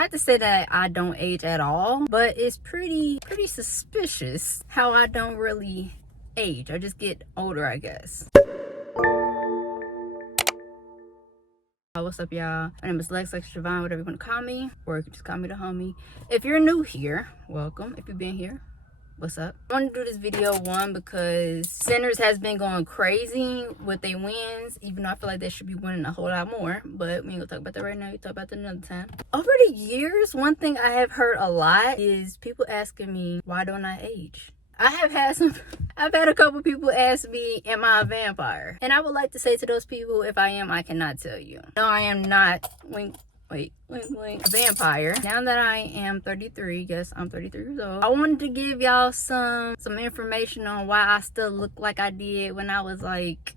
Not to say that I don't age at all, but it's pretty suspicious how I don't really age. I just get older, I guess. What's up, y'all? My name is Lex Javon, whatever you want to call me, or you can just call me the homie. If you're new here, welcome. If you've been here, what's up? I want to do this video, one, because Sinners has been going crazy with their wins, even though I feel like they should be winning a whole lot more, but we ain't gonna talk about that right now. We talk about that another time. Over the years, one thing I have heard a lot is people asking me, why don't I age? I've had a couple people ask me, am I a vampire? And I would like to say to those people, if I am, I cannot tell you. No, I am not, wink, a vampire. Now that I am 33, yes, I'm 33 years old, I wanted to give y'all some information on why I still look like I did when I was like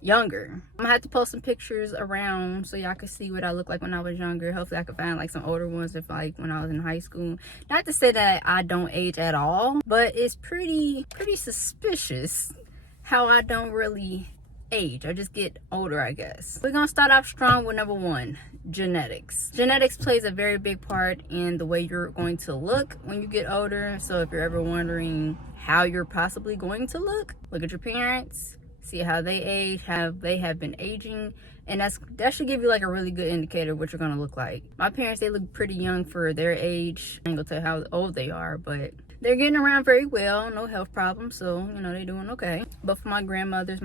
younger. I'm gonna have to post some pictures around so y'all can see what I look like when I was younger. Hopefully I can find like some older ones if like when I was in high school. Not to say that I don't age at all, but it's pretty suspicious how I don't really age. I just get older, I guess. We're gonna start off strong with number one, genetics. Genetics plays a very big part in the way you're going to look when you get older. So if you're ever wondering how you're possibly going to look at your parents, see how they age, how they have been aging, and that should give you like a really good indicator of what you're gonna look like. My parents, they look pretty young for their age. I ain't gonna tell you how old they are, but they're getting around very well, no health problems, so you know they're doing okay. But for my grandmother,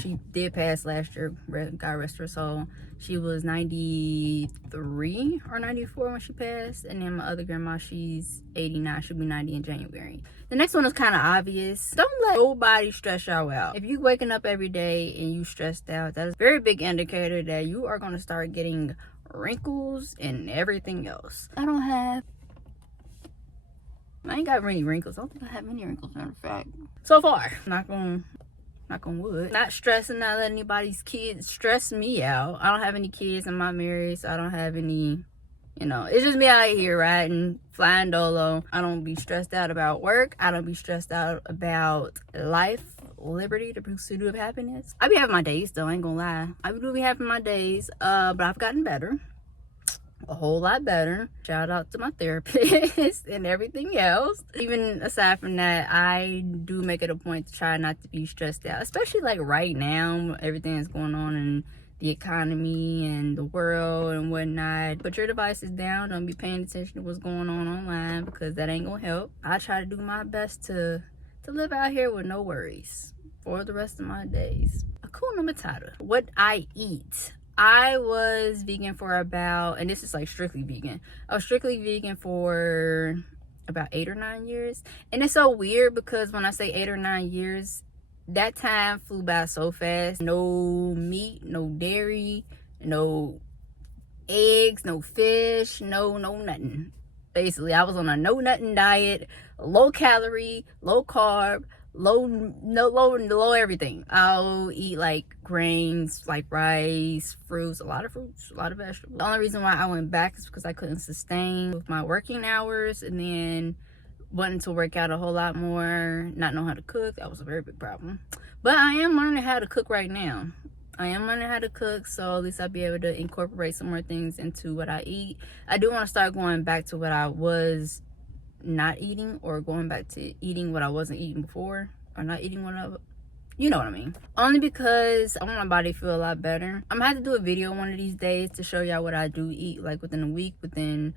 she did pass last year, God rest her soul. She was 93 or 94 when she passed, and then my other grandma, she's 89. She'll be 90 in January. The next one is kind of obvious. Don't let nobody stress y'all out. If you waking up every day and you stressed out, that's a very big indicator that you are going to start getting wrinkles and everything else. I ain't got many wrinkles. I don't think I have any wrinkles, matter of fact. So far, knock on wood. Not stressing, not letting anybody's kids stress me out. I don't have any kids. I'm not married, so I don't have any, it's just me out here riding, flying dolo. I don't be stressed out about work. I don't be stressed out about life, liberty, the pursuit of happiness. I be having my days though, I ain't gonna lie. I do be having my days, but I've gotten better. A whole lot better. Shout out to my therapist and everything else. Even aside from that, I do make it a point to try not to be stressed out, especially like right now, everything that's going on in the economy and the world and whatnot. Put your devices down. Don't be paying attention to what's going on online, because that ain't gonna help. I try to do my best to live out here with no worries for the rest of my days. Hakuna Matata. What I eat. I was vegan for and this is like strictly vegan. I was strictly vegan for about 8 or 9 years. And it's so weird because when I say 8 or 9 years, that time flew by so fast. No meat, no dairy, no eggs, no fish, no nothing. Basically, I was on a no nothing diet, low calorie, low carb, low everything. I'll eat like grains, like rice, fruits, a lot of vegetables. The only reason why I went back is because I couldn't sustain with my working hours, and then wanting to work out a whole lot more, not know how to cook. That was a very big problem. But I am learning how to cook right now. So at least I'll be able to incorporate some more things into what I eat. I do want to start going back to what I was not eating, or going back to eating what I wasn't eating before, or not eating you know what I mean. Only because I want my body to feel a lot better. I'm gonna have to do a video one of these days to show y'all what I do eat, like within a week, between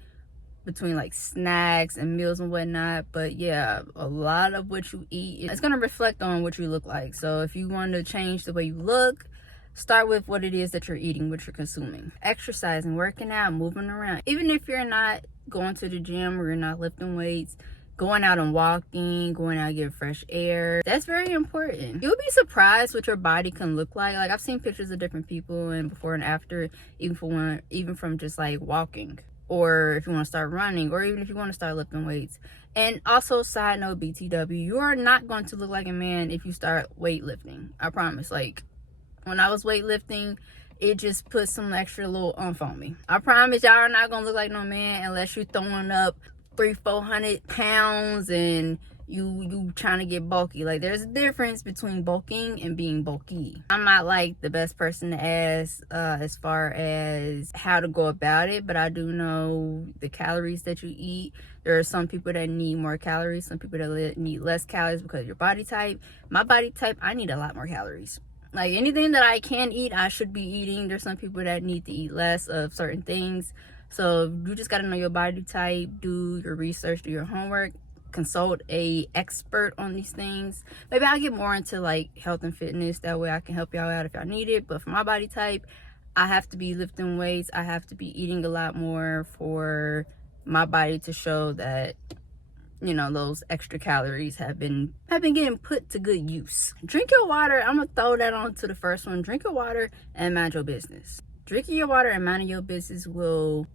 like snacks and meals and whatnot. But yeah, a lot of what you eat, it's gonna reflect on what you look like. So if you want to change the way you look, start with what it is that you're eating, what you're consuming. Exercising, working out, moving around. Even if you're not going to the gym or you're not lifting weights, going out and walking, going out and get fresh air, that's very important. You'll be surprised what your body can look like. Like, I've seen pictures of different people and before and after, even from just like walking, or if you want to start running, or even if you want to start lifting weights. And also, side note, BTW, you are not going to look like a man if you start weightlifting. I promise. Like, when I was weightlifting, it just put some extra little oomph on me. I promise y'all are not gonna look like no man unless you're throwing up 300-400 pounds and you trying to get bulky. Like, there's a difference between bulking and being bulky. I'm not like the best person to ask as far as how to go about it, but I do know the calories that you eat. There are some people that need more calories, some people that need less calories because of your body type. My body type, I need a lot more calories. Like, anything that I can eat, I should be eating. There's some people that need to eat less of certain things. So you just got to know your body type, do your research, do your homework, consult a expert on these things. Maybe I'll get more into like health and fitness, that way I can help y'all out if y'all need it. But for my body type, I have to be lifting weights, I have to be eating a lot more for my body to show that, you know, those extra calories have been getting put to good use. Drink your water. I'm gonna throw that on to the first one. Drink your water and mind your business. Drinking your water and minding your business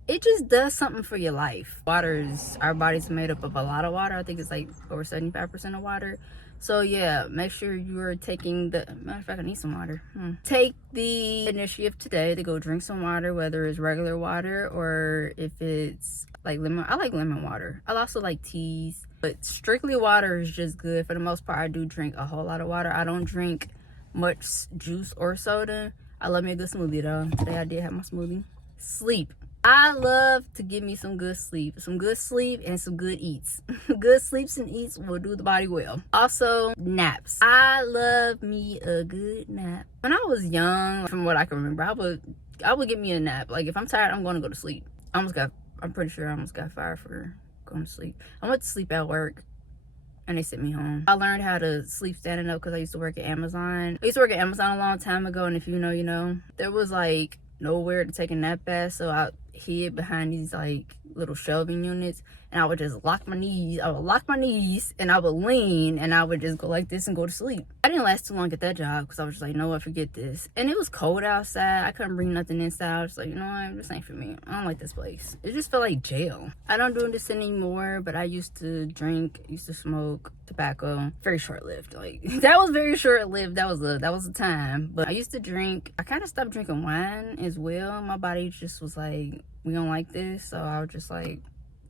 it just does something for your life. Our body's made up of a lot of water. I think it's like over 75% of water. So yeah, make sure you're taking matter of fact, I need some water. Take the initiative today to go drink some water, whether it's regular water or if it's like lemon. I like lemon water. I also like teas, but strictly water is just good. For the most part, I do drink a whole lot of water. I don't drink much juice or soda. I love me a good smoothie though. Today I did have my smoothie. Sleep. I love to give me some good sleep. Some good sleep and some good eats. Good sleeps and eats will do the body well. Also, naps. I love me a good nap. When I was young, from what I can remember, I would get me a nap. Like, if I'm tired, I'm going to go to sleep. I'm pretty sure I almost got fired for going to sleep. I went to sleep at work and they sent me home. I learned how to sleep standing up because I used to work at Amazon. I used to work at Amazon a long time ago, and if you know, you know. There was like nowhere to take a nap at, so I hid behind these like little shelving units, and I would just lock my knees. I would lock my knees and I would lean and I would just go like this and go to sleep. I didn't last too long at that job because I was just like, no, I forget this. And it was cold outside. I couldn't bring nothing inside. I was like, you know what, this ain't for me. I don't like this place. It just felt like jail. I don't do this anymore, but I used to drink, used to smoke tobacco. Very short-lived. Like, that was very short-lived. That was a time. But I used to drink. I kind of stopped drinking wine as well. My body just was like, we don't like this. So I was just like,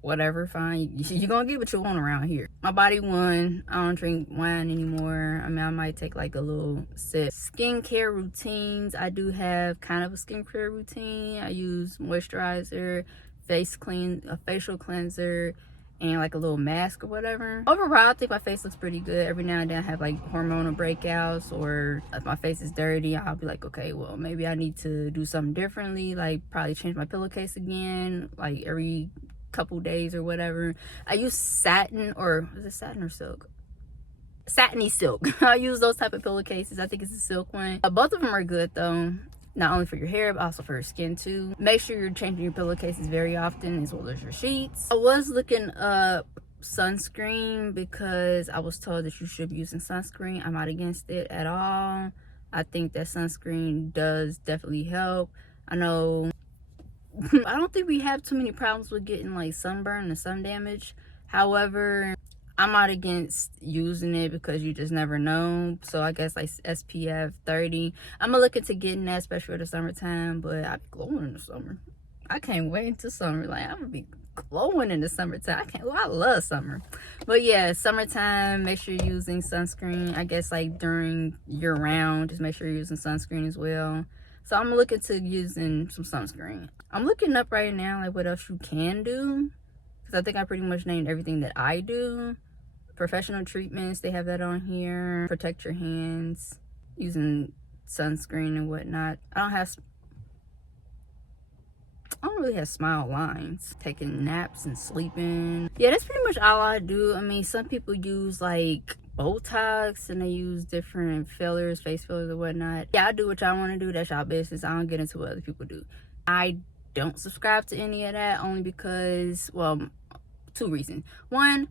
whatever, fine. You're gonna get what you want around here. My body won. I don't drink wine anymore. I mean, I might take like a little sip. Skincare routines. I do have kind of a skincare routine. I use moisturizer, a facial cleanser, and like a little mask or whatever. Overall, I think my face looks pretty good. Every now and then I have like hormonal breakouts, or if my face is dirty, I'll be like, okay, well, maybe I need to do something differently, like probably change my pillowcase again, like every couple days or whatever. I use satin, or is it satin or silk? Satiny silk. I use those type of pillowcases. I think it's a silk one. Both of them are good though, not only for your hair but also for your skin too. Make sure you're changing your pillowcases very often, as well as your sheets. I was looking up sunscreen because I was told that you should be using sunscreen. I'm not against it at all. I think that sunscreen does definitely help. I know I don't think we have too many problems with getting like sunburn and sun damage. However, I'm not against using it because you just never know. So I guess like SPF 30. I'm gonna look into getting that, especially for the summertime. But I be glowing in the summer. I can't wait until summer. Like, I'm gonna be glowing in the summertime. I love summer. But yeah, summertime, make sure you're using sunscreen. I guess like during year round, just make sure you're using sunscreen as well. So I'm looking to using some sunscreen. I'm looking up right now like what else you can do, because I think I pretty much named everything that I do. Professional treatments, they have that on here. Protect your hands using sunscreen and whatnot. I don't really have smile lines. Taking naps and sleeping. Yeah, that's pretty much all I do. I mean, some people use like Botox and they use different fillers, face fillers or whatnot. Yeah, I do what y'all want to do. That's y'all business. I don't get into what other people do. I don't subscribe to any of that, only because, well, two reasons. One,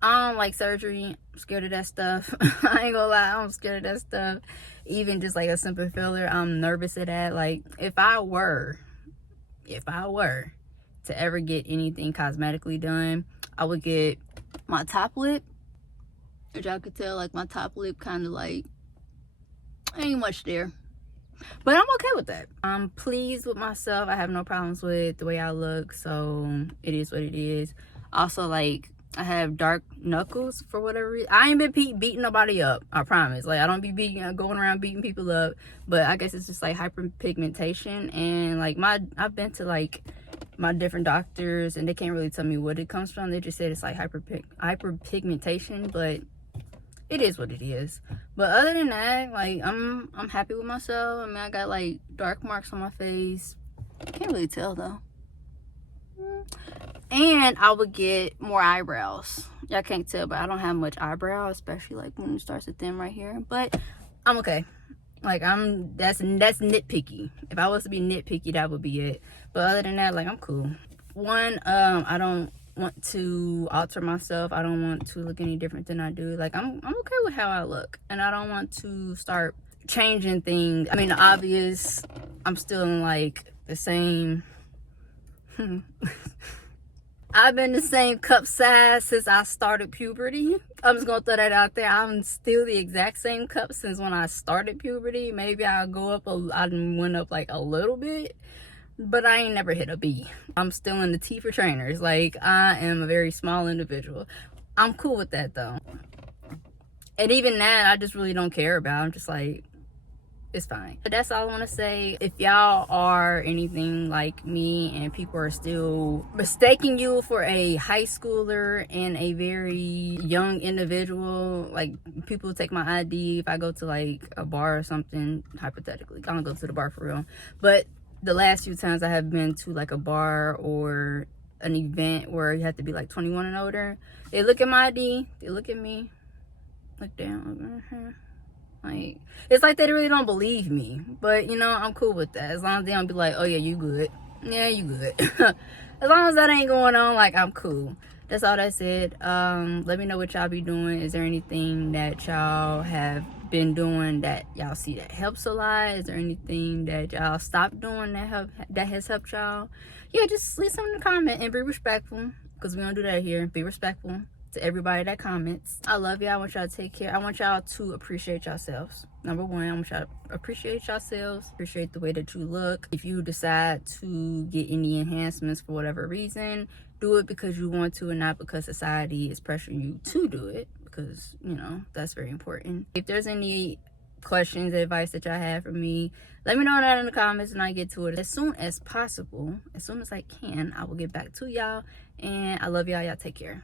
I don't like surgery. I'm scared of that stuff. I ain't gonna lie, I'm scared of that stuff. Even just like a simple filler, I'm nervous of that. Like, if I were to ever get anything cosmetically done, I would get my top lip. As y'all could tell, like my top lip kind of like ain't much there, but I'm okay with that. I'm pleased with myself. I have no problems with the way I look, so it is what it is. Also, like, I have dark knuckles for whatever reason. I ain't been beating nobody up, I promise. Like, I don't be going around beating people up, but I guess it's just like hyperpigmentation. And like I've been to like my different doctors, and they can't really tell me what it comes from. They just said it's like hyperpigmentation, but it is what it is. But other than that, like, I'm happy with myself. I mean, I got like dark marks on my face. Can't really tell though. And I would get more eyebrows. Y'all can't tell, but I don't have much eyebrow, especially like when it starts to thin right here. But I'm okay. Like, that's nitpicky. If I was to be nitpicky, that would be it. But other than that, like, I'm cool. One, I don't want to alter myself. I don't want to look any different than I do. Like, I'm okay with how I look, and I don't want to start changing things. I mean, the obvious, I'm still in like the same I've been the same cup size since I started puberty. I'm just gonna throw that out there. I'm still the exact same cup since when I started puberty. Maybe I'll go up I went up like a little bit, but I ain't never hit a B. I'm still in the T for trainers. Like, I am a very small individual. I'm cool with that though. And even that, I just really don't care about. I'm just like, it's fine. But that's all I want to say. If y'all are anything like me and people are still mistaking you for a high schooler and a very young individual, like, people take my ID if I go to like a bar or something, hypothetically. I don't go to the bar for real, but the last few times I have been to like a bar or an event where you have to be like 21 and older, they look at my ID, they look at me, look down, like, it's like they really don't believe me. But, you know, I'm cool with that. As long as they don't be like, oh yeah, you good. Yeah, you good. As long as that ain't going on, like, I'm cool. That's all that said. Let me know what y'all be doing. Is there anything that y'all have been doing that y'all see that helps a lot? Is there anything that y'all stopped doing that has helped y'all? Yeah, just leave something in the comment and be respectful, because we don't do that here. Be respectful to everybody that comments. I love y'all. I want y'all to take care. I want y'all to appreciate yourselves. Number one, I want y'all to appreciate yourselves, appreciate the way that you look. If you decide to get any enhancements for whatever reason, do it because you want to and not because society is pressuring you to do it, because, you know, that's very important. If there's any questions, advice that y'all have for me, let me know that in the comments and I get to it as soon as possible. As soon as I can, I will get back to y'all. And I love y'all. Y'all take care.